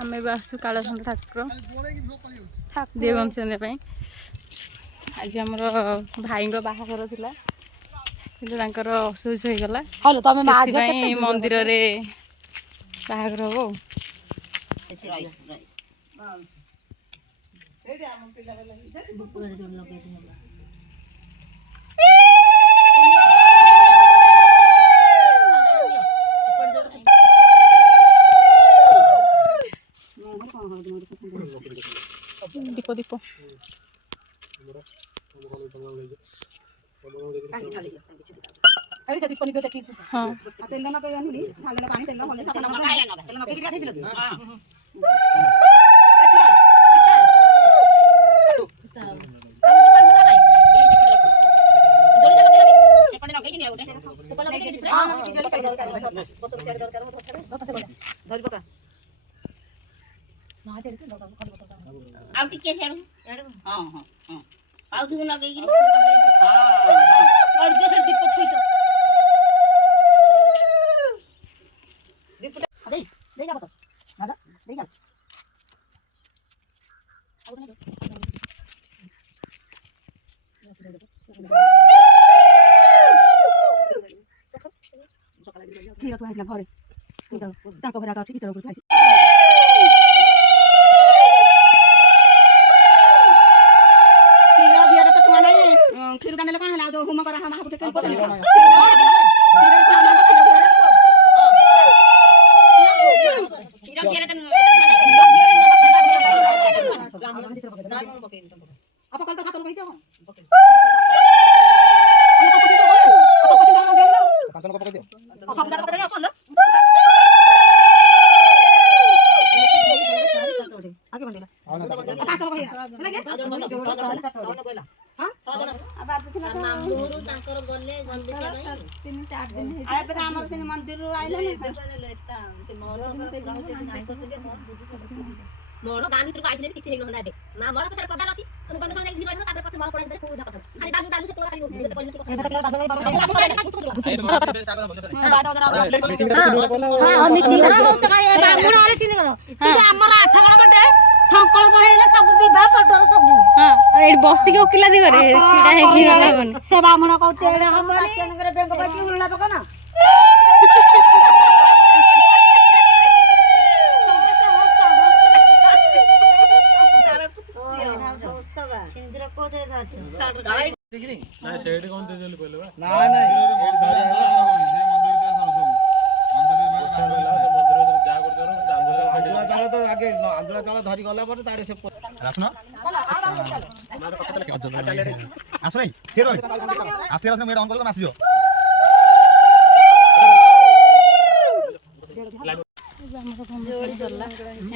आम आसु कालचंद्र ठाकुर देवंशन आज आम भाई बाहागर थिला अफसोस हो गला मंदिर रे बाहागर हो दीप दीप हाँ ଆଉ ଟିକେ ଛାଡୁ ହଁ ହଁ ହଁ ଆଉ ଧୁନ ଲଗେଇକି ହଁ ହଁ ଅର୍ଜ ସେ ଦୀପ ଥୁଇଛ ଦୀପଟା ଦେଇ ଦେଇ ଯା ବତ ଦାଦା ଦେଇ ଯା କ୍ଷୀର ଥୁଆ ହେଇଥିଲା ଘରେ ତାଙ୍କ ଘରେ ଆଗ ଅଛି ଭିତରକୁ ଥୁଆ ହେଇଛି खीर का नेले कोन हला जो होम करा हम हापुटे केन पतले खीर खीर तन आप कल तो सातल कहिছো कांचन को पकड़ दियो सब दादा पकड़ अपन लो आगे बंदेला कांचन कहिया लगे हां मामूरू तांकर गले जल्दी से भाई 3-4 दिन है आबे त हमर से मंदिर रो आइले लेता से मोर से नाही करते मोर बुझी सब मोर गां भीतर को आइले किछि नहीं हंदा बे मां मोर तो से कदा अछि हम गंद सण जाई दिरन तापर पछे मोर पड़े दे खूब धकत खाली डालू डालू से तोला खाली बोलते कोन हां हम दिगरा हो चका ए ब्राह्मण वाले चिन्ह करो कि हमर 8 गण बटे संकल्प हेले सब विवाह पटर सब हां ए बसी के ओकिला दी करे छिडा हे की होला कोन से ब्राह्मण कहते एडा हम केनगरे बेंग बाकी उलला पकना सिंदूर को दे दाछ ना सेड कोन दे देल कहले बा ना ना एडी धरि आला जे मंदिर के सब मंदिर में मंदिर जा कर दरो आंदोलन चाल तो आगे आंदोलन चाल धरि गला पर तारे से राखन आस नहीं के रह आसे आसे मेड ऑन कर आसियो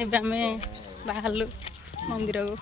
एबे हमें बाहरलु मंदिर को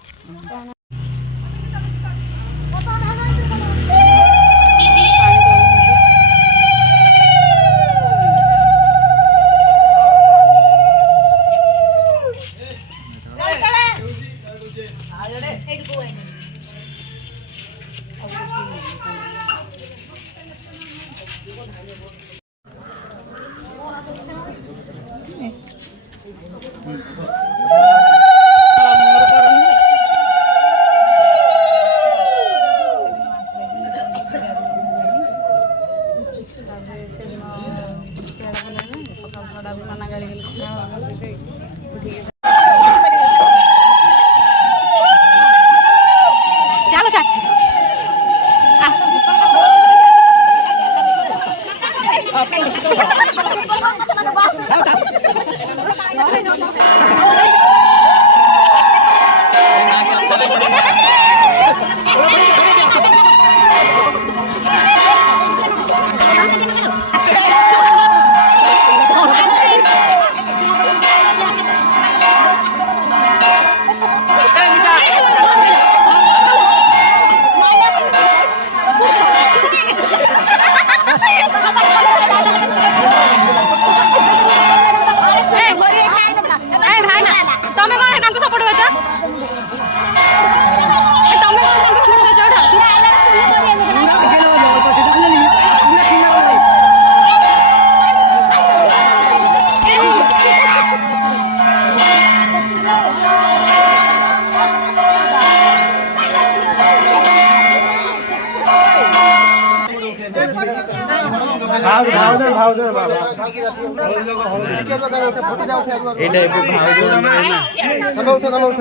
ଏଇଟା ଏବେ ଭାଉଜ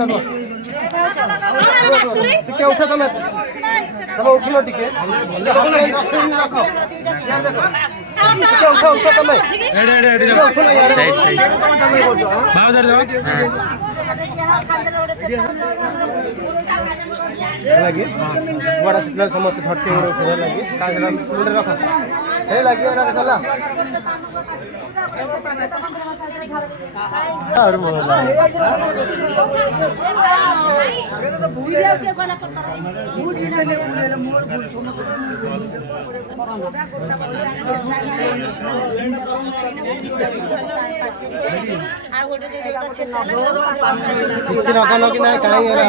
ନା ଟିକେ ଉଠ ତମେ ଉଠିଲ ଟିକେ ଉଠ ତମେ लगी बड़ा सितला समस्त धरती उठे लगी काजरा मुंडे रख हे लगी एरा चला और मोला କିଛି ରଖା ଲଗି ନାହିଁ କାହିଁ ଏରା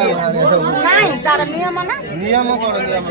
ନାଇଁ ତାର ନିୟମ ନା ନିୟମ କଣ ନିୟମ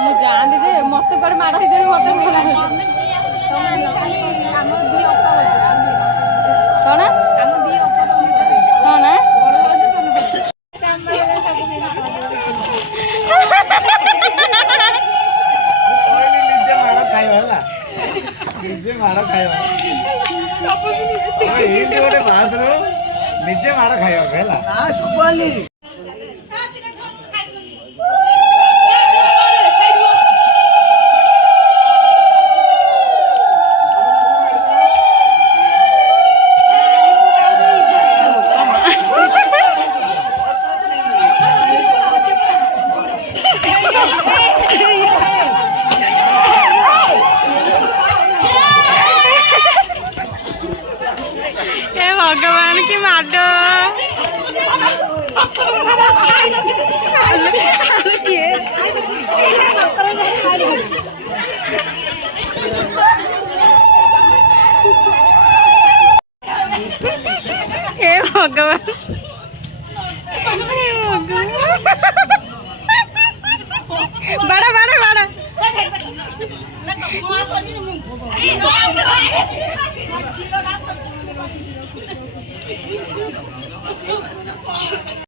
ମୁଁ ଜାଣିଲି ଯେ ମତେ କୁଆଡେ ମାଡ଼ ହେଇଦେବି ମତେ ଭଲ ଲାଗୁଛି କଣ ହଁ ନା ନିଜେ ମାଡ଼ ଖାଇବା ଗୋଟେ ବାହାଦୁର ନିଜେ ମାଡ଼ ଖାଇବାକୁ ହେଲା भगवान की माडो हे भगवान